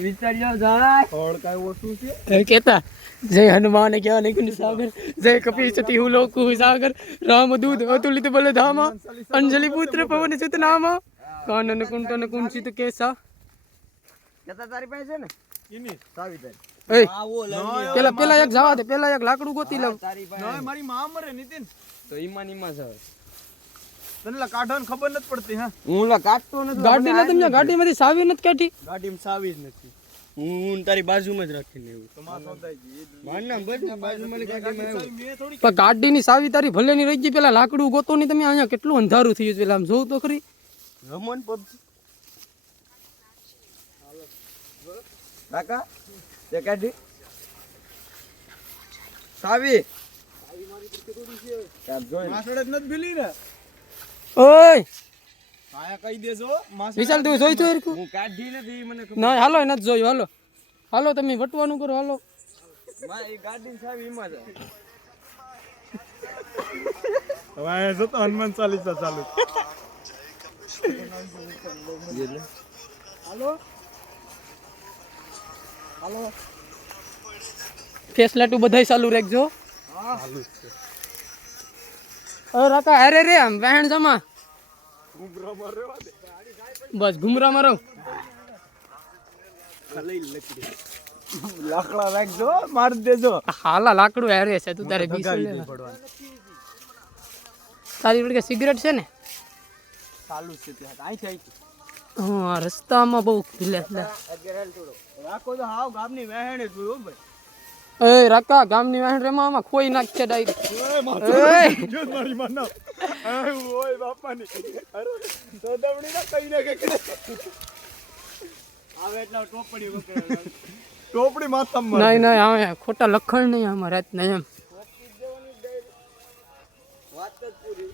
વિચાર્યો જાય ઓળ કાઈ ઓછું છે એ કહેતા જય હનુમાન જ્ઞાન ગુણ સાગર જય કપી સતી હું લોકુ સાગર રામ દૂત અતુલિત બલ ધામા અંજલિ પુત્ર પવન સુત નામા કાનન કુંટન કુંચિત કેસા કેતા તારી પાસે છે ને ઇની સાવી તારી એ આવો પેલા એક જવા દે પેલા એક લાકડું ગોતી લઉં તારી પાસે ના મારી માં મરે નીતિન તો ઈમાન છે તને લા કાઢવાની ખબર નથી પડતી હા હું લા કાટતો નથી ગાડી ને તમે ગાડીમાંથી સાવી નથી કાઢી ગાડીમાં સાવી જ નથી હું તારી બાજુમાં જ રાખીને આવ્યો તો માં સોદાઈ માર નામ બસ બાજુમાં ગાડીમાં આવ્યો મે થોડી પણ ગાડીની સાવી તારી ભલે ની રહી ગઈ પેલા લાકડું ગોતો નહીં તમે અહીંયા કેટલું અંધારું થયું છે પેલા આમ જોઉં તો ખરી રમણ પબજી કાકા તે કાઢી સાવી ચાલ જોઈ માસડે જ નથી ભીલી ને ઓય આયા કહી દેજો માસડે વિશાલ તું જોઈ તો હરખું હું કાઢી નથી મને ખબર ના હાલો નથી જોયું હાલો હાલો તમે વટવાનું કરો હાલો માં એ ગાડી સાવી ઈમાં જ હવે આયા જતો હનુમાન ચાલીસા ચાલુ હાલો હાલો ફેસ લાઈટ બધાય ચાલુ રાખજો ચાલુ છે અરે રાકા અરે રે આમ વહેણ જમા ઉમરા મારવા દે બસ ઘુમરા મારો ખાલી લકડી લાકડા રાખજો માર દેજો હાલા લાકડું હારે છે તું તારે બીસ લે તારી વડે સિગરેટ છે ને ચાલુ છે ત્યાં આઈ થઈ હા રસ્તામાં બહુ ભીલે લે રાખો તો હાવ ગામની વહેણે જોયો ભાઈ એ રાકા ગામની વહેણ રેમાં ખોઈ નાખશે ડાયરેક્ટ ઓય માથું જો મારી માનો ઓય બાપાની અરે સોદવણી ના કઈ ને કે આવે એટલા ટોપડી વગર ટોપડી માથામાં નહીં નહીં આવે ખોટા લખણ નહીં આમાં રાત નહીં એમ વાત જ પૂરી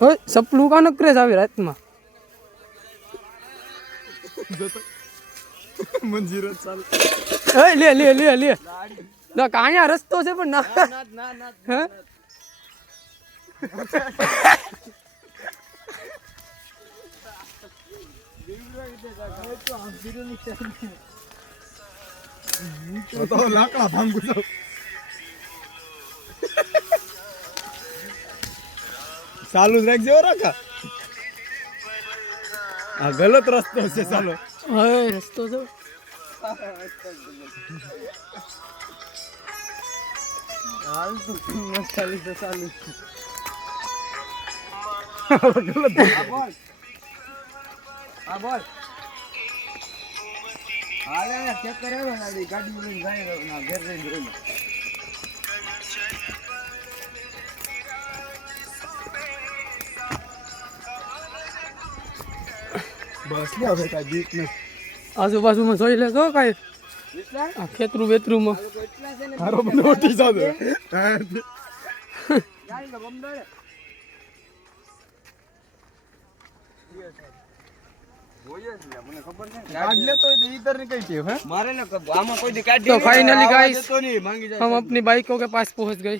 ઓય સપલું કાનો કરે આવે રાતમાં મંજીર ચાલુ એ લે લે લે લે ના કાયા રસ્તો છે પણ ના હે તો લાકડા ભાંગુ તો ચાલુ જ રાખજો રાખા આ ગલત રસ્તો છે ચાલો હવે રસ્તો જો હાલ તું ચાલી તો ચાલુ ગલત આ બોલ હાલે ને ચેક કરે ને ગાડી લઈને જાય ના ઘેર જઈને જોઈ બસ ને હવે કાઈ બીક નથી આજુબાજુમાં જોઈ લેજો કાંઈ આ ખેતરું વેતરુંમાં એટલા છે ને હારો બધો ઉઠી જાવ ગાડી નો બમડોળે મને ખબર છે કાઢ લે તો ઈધર ની કઈ ટેવ હે મારે ને આમાં કોઈ દી કાઢી तो फाइनली गाइस તો નહીં માંગી જાય हम अपनी बाइकों के पास पहुंच गए